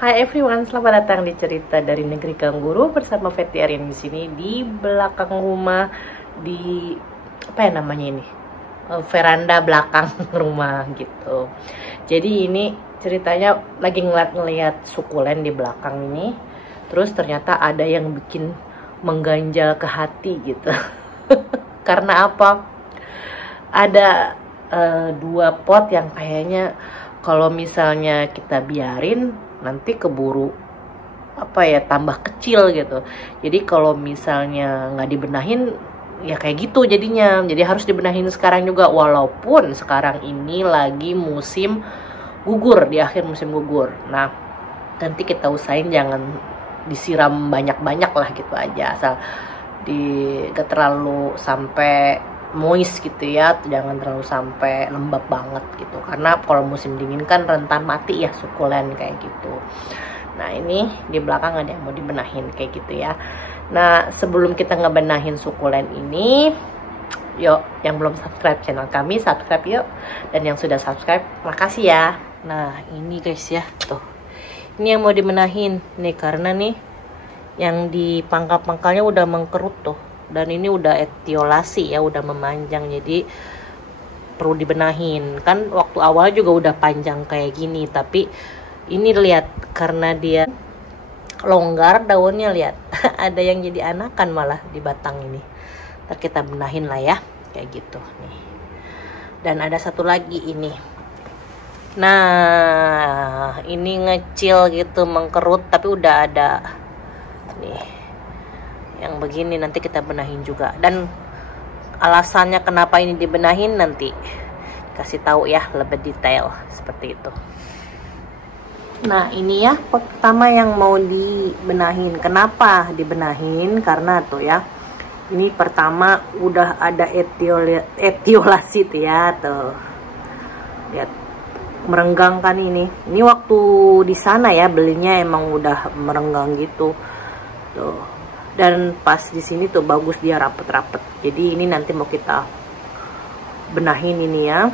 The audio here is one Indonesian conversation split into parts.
Hai everyone, selamat datang di cerita dari negeri kanguru bersama Fetty Arin di sini di belakang rumah di apa ya namanya ini? Veranda belakang rumah gitu. Jadi ini ceritanya lagi ngeliat sukulen di belakang ini. Terus ternyata ada yang bikin mengganjal ke hati gitu. Karena apa? Ada dua pot yang kayaknya kalau misalnya kita biarin nanti keburu apa ya, tambah kecil gitu. Jadi kalau misalnya nggak dibenahin ya kayak gitu jadinya. Jadi harus dibenahin sekarang juga, walaupun sekarang ini lagi musim gugur, di akhir musim gugur. Nah, nanti kita usahain jangan disiram banyak-banyak lah gitu aja, asal gak terlalu sampai moist gitu ya, jangan terlalu sampai lembab banget gitu, karena kalau musim dingin kan rentan mati ya sukulen kayak gitu. Nah, ini di belakang ada yang mau dibenahin kayak gitu ya. Nah, sebelum kita ngebenahin sukulen ini, yuk yang belum subscribe channel kami subscribe yuk, dan yang sudah subscribe makasih ya. Nah, ini guys ya, tuh ini yang mau dibenahin nih, karena nih yang di pangkal-pangkalnya udah mengkerut tuh, dan ini udah etiolasi ya, udah memanjang, jadi perlu dibenahin. Kan waktu awal juga udah panjang kayak gini, tapi ini lihat karena dia longgar daunnya, lihat ada yang jadi anakan malah di batang ini. Ntar kita benahin lah ya, kayak gitu nih. Dan ada satu lagi ini. Nah, ini ngecil gitu, mengkerut, tapi udah ada nih yang begini, nanti kita benahin juga. Dan alasannya kenapa ini dibenahin nanti kasih tahu ya lebih detail seperti itu. Nah, ini ya pot pertama yang mau dibenahin. Kenapa dibenahin? Karena tuh ya, ini pertama udah ada etiolasi tuh ya, tuh lihat merenggang kan ini. Ini waktu di sana ya belinya emang udah merenggang gitu tuh. Dan pas di sini tuh bagus, dia rapet-rapet. Jadi ini nanti mau kita benahin ini ya.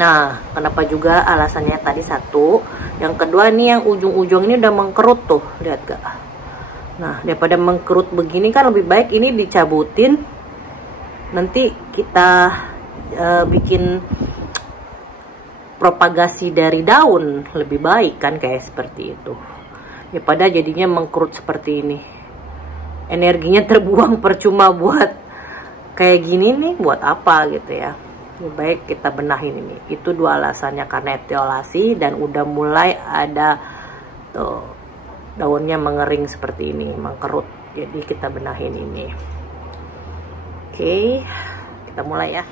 Nah, kenapa juga alasannya tadi satu. Yang kedua, ini yang ujung-ujung ini udah mengkerut tuh, lihat gak? Nah, daripada mengkerut begini kan lebih baik ini dicabutin. Nanti kita bikin propagasi dari daun lebih baik kan, kayak seperti itu. Daripada jadinya mengkerut seperti ini. Energinya terbuang percuma buat kayak gini nih, buat apa gitu ya. Lebih baik kita benahin ini. Itu dua alasannya, karena etiolasi dan udah mulai ada tuh daunnya mengering seperti ini, mengkerut. Jadi kita benahin ini. Oke, kita mulai ya.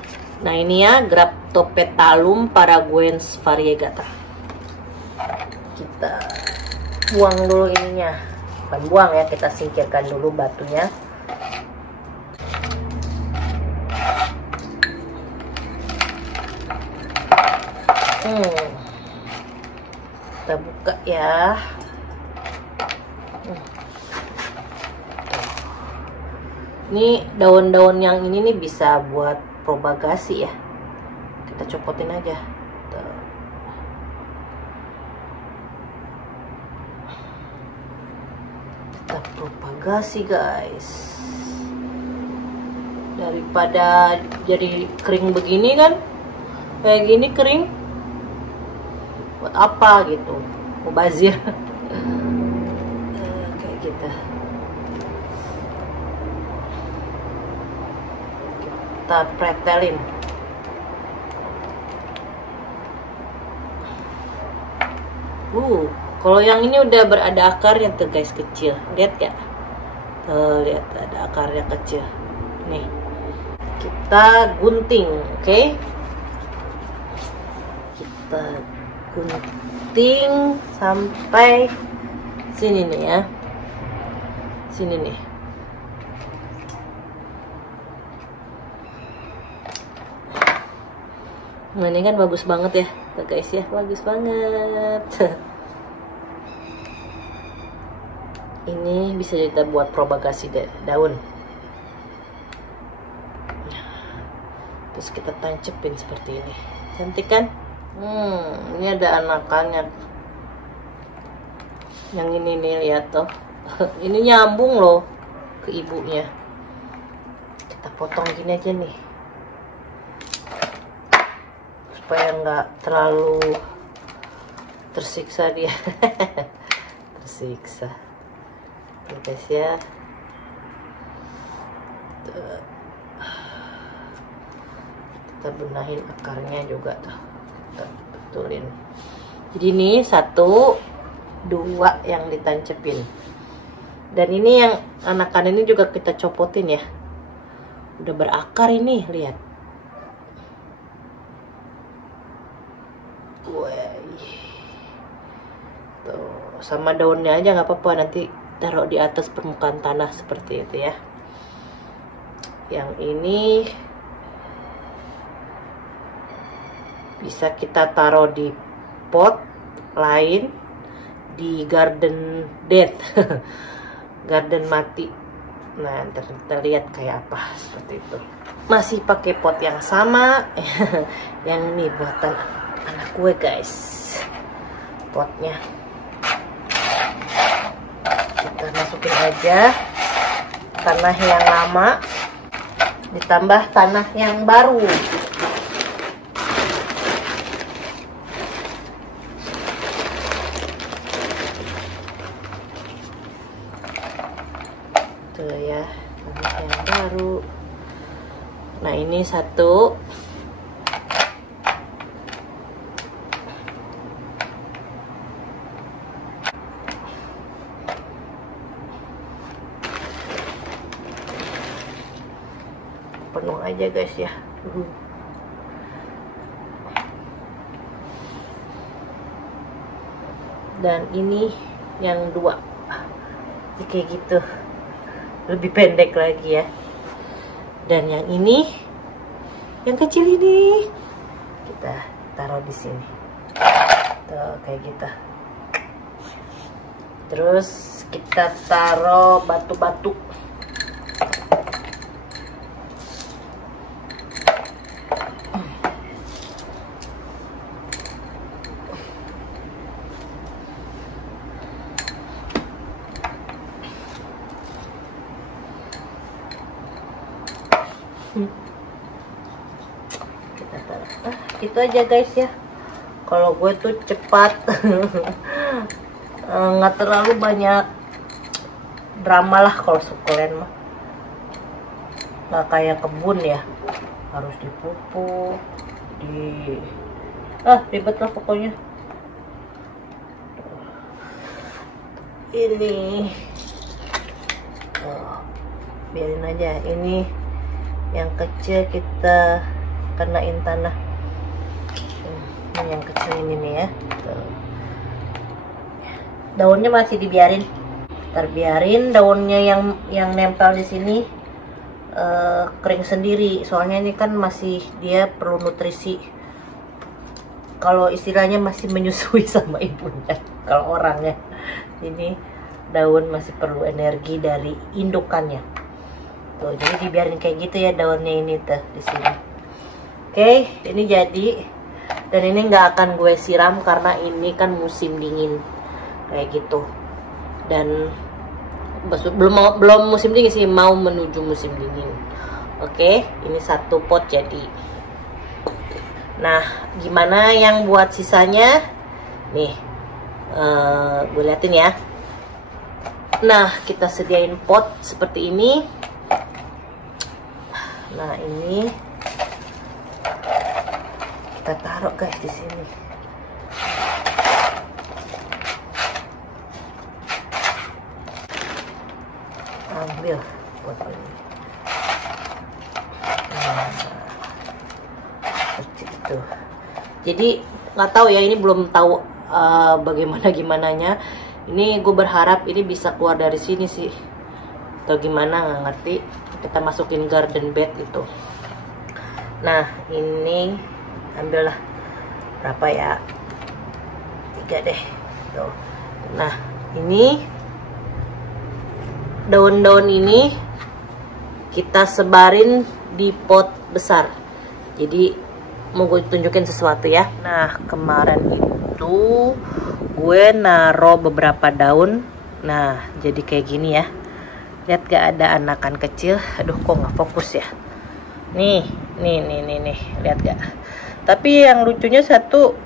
Nah, ini ya Graptopetalum paraguens variegata. Kita buang dulu ininya. Bukan buang ya, kita singkirkan dulu batunya. Kita buka ya. Ini daun-daun yang ini nih bisa buat propagasi ya. Kita copotin aja. Kita propagasi guys. Daripada jadi kering begini kan, kayak gini kering, buat apa gitu, mubazir. Kayak gitu. Kita pretelin. Kalau yang ini udah berada akarnya tuh guys, kecil, lihat ya. Tuh, lihat ada akarnya kecil. Nih, kita gunting, oke? Kita gunting sampai sini nih ya, sini nih. Nah, ini kan bagus banget ya guys ya, bagus banget. Ini bisa kita buat propagasi daun. Terus kita tancepin seperti ini, cantik kan? Ini ada anakannya. Yang ini nih, lihat tuh. Ini nyambung loh ke ibunya. Kita potong gini aja nih, supaya nggak terlalu tersiksa dia. Tersiksa. Oke guys ya. Kita benahin akarnya juga tuh. Kita betulin. Jadi ini 1, 2 yang ditancepin. Dan ini yang anakan ini juga kita copotin ya. Udah berakar ini, lihat. Tuh, sama daunnya aja nggak apa-apa, nanti taruh di atas permukaan tanah seperti itu ya. Yang ini bisa kita taruh di pot lain, di garden death. Garden mati. Nah, ntar kita lihat kayak apa, seperti itu. Masih pakai pot yang sama. Yang ini buatan anak gue guys, potnya. Kita masukin aja tanah yang lama ditambah tanah yang baru. Tuh ya, tanah yang baru. Nah, ini 1. Penuh aja guys ya. Dan ini yang 2. Jadi kayak gitu, lebih pendek lagi ya. Dan yang ini, yang kecil ini, kita taruh di sini. Tuh, kayak gitu. Terus kita taruh batu-batu. Kita taruh. Itu aja guys ya. Kalau gue tuh cepat. Nggak terlalu banyak drama lah kalau sukulen mah. Nggak kayak kebun ya, harus dipupuk, ribet lah pokoknya. Ini biarin aja. Ini yang kecil kita kenain tanah. Ini yang kecil ini nih ya. Tuh. Daunnya masih dibiarin. Terbiarin daunnya yang nempel di sini kering sendiri. Soalnya ini kan masih dia perlu nutrisi. Kalau istilahnya masih menyusui sama ibunya. Kalau orangnya ini daun masih perlu energi dari indukannya. Tuh, jadi dibiarin kayak gitu ya daunnya ini tuh di sini. Oke, ini jadi. Dan ini nggak akan gue siram karena ini kan musim dingin kayak gitu. Dan belum musim dingin sih, mau menuju musim dingin. Oke, ini 1 pot jadi. Nah, gimana yang buat sisanya? Nih, gue liatin ya. Nah, kita sediain pot seperti ini. Nah, ini kita taruh guys di sini. Ambil pot ini. Nah, seperti itu. Jadi nggak tahu ya, ini belum tahu bagaimana-gimananya. Ini gue berharap ini bisa keluar dari sini sih. Atau gimana, nggak ngerti. Kita masukin garden bed itu. Nah, ini ambillah berapa ya? 3 deh. Tuh. Nah, ini daun-daun ini kita sebarin di pot besar. Jadi mau gue tunjukin sesuatu ya. Nah, kemarin itu gue naro beberapa daun. Nah, jadi kayak gini ya. Lihat gak ada anakan kecil? Aduh, kok nggak fokus ya? Nih. Lihat gak? Tapi yang lucunya satu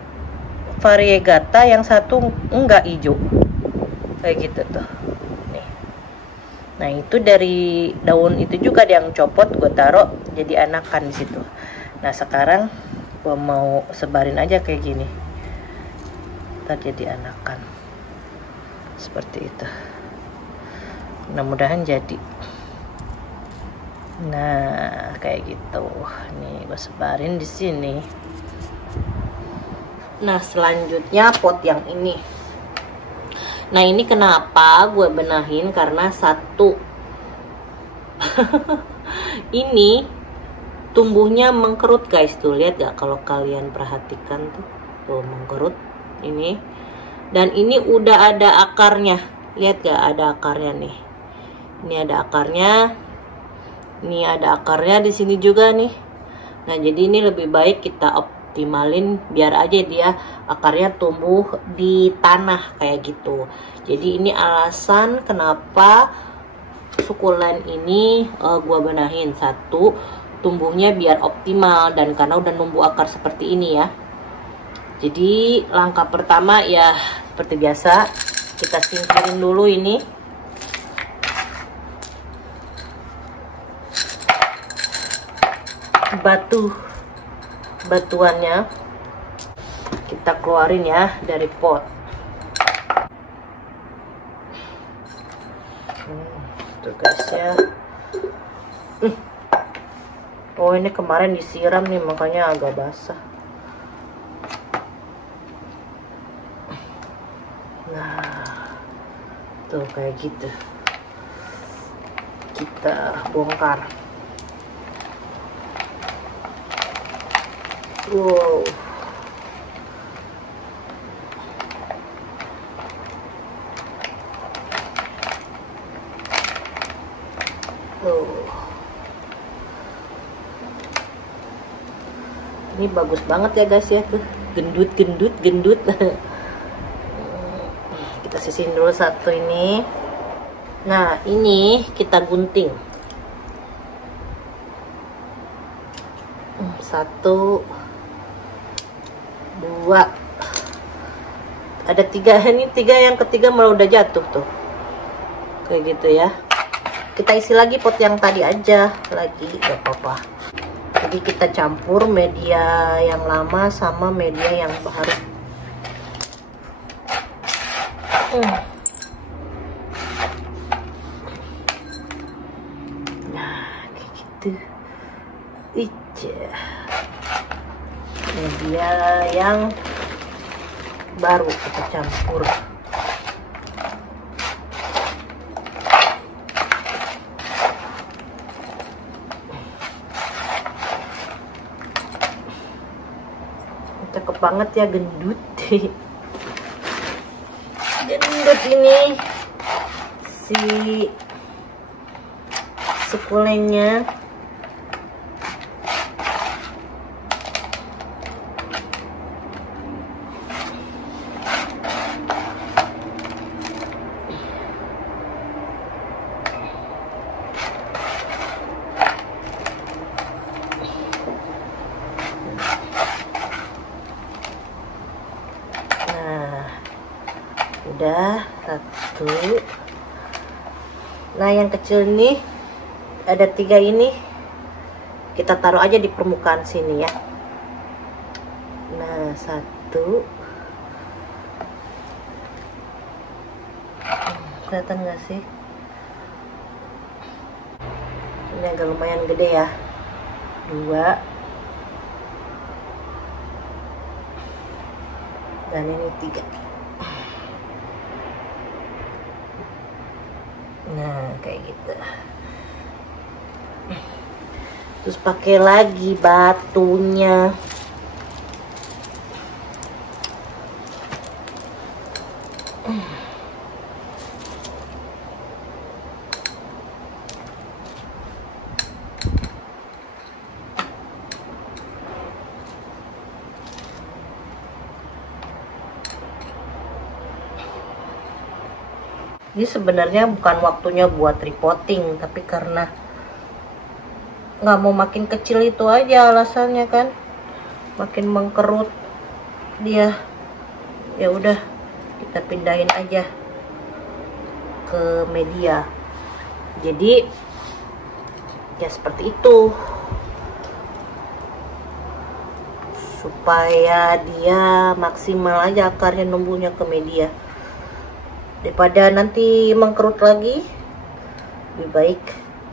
variegata, yang satu enggak hijau. Kayak gitu tuh. Nih. Nah, itu dari daun itu juga yang copot gue taruh jadi anakan di situ. Nah, sekarang gue mau sebarin aja kayak gini. Ntar jadi anakan. Seperti itu. Mudah-mudahan jadi. Nah, kayak gitu. Nih, gue sebarin di sini. Nah, selanjutnya pot yang ini. Nah, ini kenapa gue benahin, karena satu ini tumbuhnya mengkerut guys, tuh lihat gak kalau kalian perhatikan tuh mengkerut ini. Dan ini udah ada akarnya, lihat gak ada akarnya nih. Ini ada akarnya, ini ada akarnya di sini juga nih. Nah, jadi ini lebih baik kita optimalin biar aja dia akarnya tumbuh di tanah kayak gitu. Jadi ini alasan kenapa sukulen ini gua benahin. Satu, tumbuhnya biar optimal, dan karena udah numbuh akar seperti ini ya. Jadi langkah pertama ya seperti biasa, kita singkirin dulu ini. Batuannya kita keluarin ya dari pot. Tuh guys ya. Oh, ini kemarin disiram nih, makanya agak basah. Nah, tuh kayak gitu. Kita bongkar. Wow. Ini bagus banget ya guys ya, tuh gendut. Kita sisihin dulu satu ini. Nah, ini kita gunting. Satu, dua, ada tiga. Ini tiga, yang ketiga malah udah jatuh tuh, kayak gitu ya. Kita isi lagi pot yang tadi aja lagi, gak apa-apa. Jadi kita campur media yang lama sama media yang baru. Nah, kayak gitu. Media yang baru kita campur. Cakep banget ya, gendut. Gendut ini si sukulennya. Udah satu. Nah, yang kecil ini ada tiga, ini kita taruh aja di permukaan sini ya. Nah, satu. Kelihatan nggak sih? Ini agak lumayan gede ya. Dua. Dan ini tiga. Nah, kayak gitu. Terus pakai lagi batunya. Ini sebenarnya bukan waktunya buat repotting, tapi karena nggak mau makin kecil itu aja alasannya kan, makin mengkerut dia. Ya udah, kita pindahin aja ke media. Jadi ya seperti itu, supaya dia maksimal aja akarnya numbuhnya ke media, daripada nanti mengkerut lagi. Lebih baik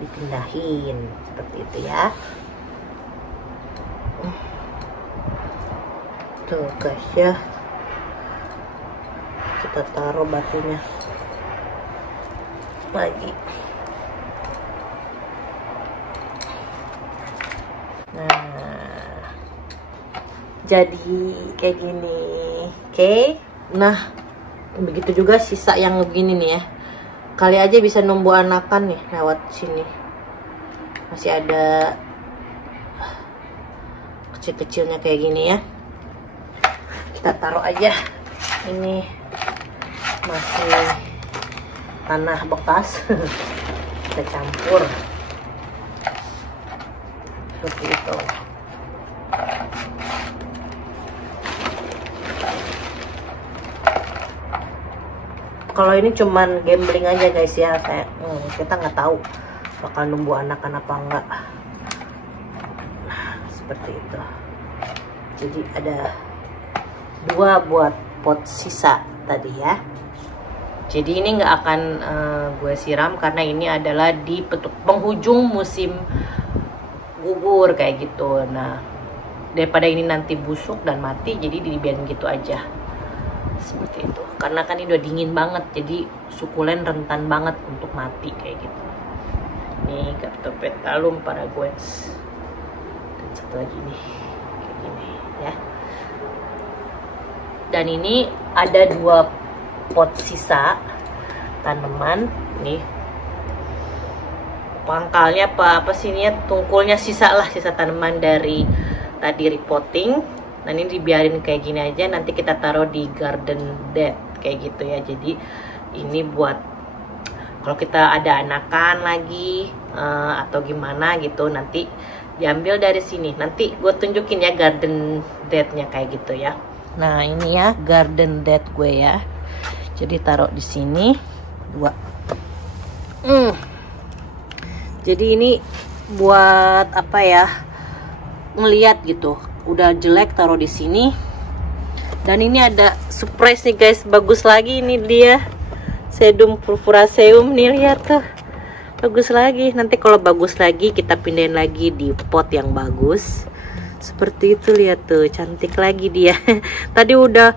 dipindahin seperti itu ya. Tuh guys ya, kita taruh batunya lagi. Nah, jadi kayak gini. Oke. Nah, begitu juga sisa yang begini nih ya. Kali aja bisa numbuh anakan nih lewat sini. Masih ada kecil-kecilnya kayak gini ya. Kita taruh aja. Ini masih tanah bekas. Kita campur seperti itu. Kalau ini cuman gambling aja guys ya, kayak kita nggak tahu bakal numbuh anakan apa enggak. Nah, seperti itu. Jadi ada 2 buat pot sisa tadi ya. Jadi ini nggak akan gue siram karena ini adalah di penghujung musim gugur kayak gitu. Nah, daripada ini nanti busuk dan mati, jadi dibiarin gitu aja seperti itu. Karena kan ini udah dingin banget, jadi sukulen rentan banget untuk mati kayak gitu. Nih Cryptopetalum paraguens. Dan satu lagi nih kayak gini ya. Dan ini ada 2 pot sisa tanaman nih. Pangkalnya apa sih ini ya, tungkulnya sisa lah, sisa tanaman dari tadi repotting. Nah ini dibiarin kayak gini aja, nanti kita taruh di garden bed kayak gitu ya. Jadi ini buat kalau kita ada anakan lagi atau gimana gitu, nanti diambil dari sini. Nanti gue tunjukin ya garden bednya kayak gitu ya. Nah ini ya garden bed gue ya. Jadi taruh di sini 2. Jadi ini buat apa ya? Ngeliat gitu. Udah jelek taruh di sini. Dan ini ada surprise nih guys, bagus lagi ini dia. Sedum purpuraceum nih, lihat tuh. Bagus lagi. Nanti kalau bagus lagi kita pindahin lagi di pot yang bagus. Seperti itu, lihat tuh, cantik lagi dia. Tadi udah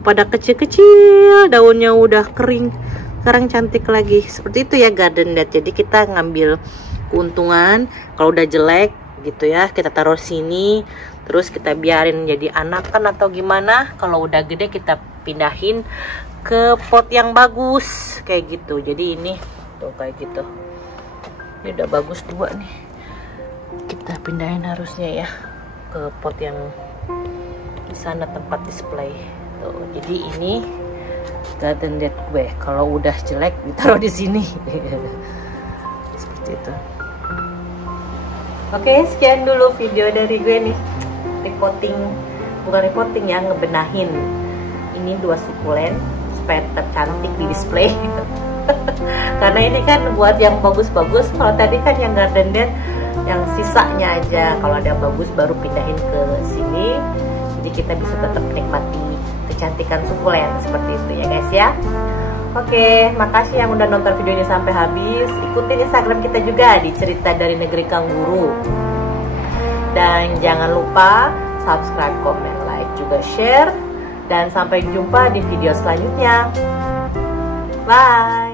pada kecil-kecil, daunnya udah kering. Sekarang cantik lagi. Seperti itu ya garden bed. Jadi kita ngambil keuntungan. Kalau udah jelek gitu ya, kita taruh sini. Terus kita biarin jadi anakan atau gimana. Kalau udah gede kita pindahin ke pot yang bagus kayak gitu. Jadi ini tuh kayak gitu. Ini udah bagus 2 nih. Kita pindahin harusnya ya ke pot yang di sana tempat display. Tuh, jadi ini garden bed gue. Kalau udah jelek ditaruh di sini. Seperti itu. Oke, sekian dulu video dari gue nih. Repotting, bukan repotting ya, ngebenahin ini 2 sukulen supaya tetap cantik di display. Karena ini kan buat yang bagus-bagus. Kalau tadi kan yang garden bed yang sisanya aja. Kalau ada bagus baru pindahin ke sini. Jadi kita bisa tetap nikmati kecantikan sukulen seperti itu ya guys ya. Oke, makasih yang udah nonton video ini sampai habis. Ikutin Instagram kita juga di Cerita dari Negeri Kangguru. Dan jangan lupa subscribe, comment, like, juga share. Dan sampai jumpa di video selanjutnya. Bye!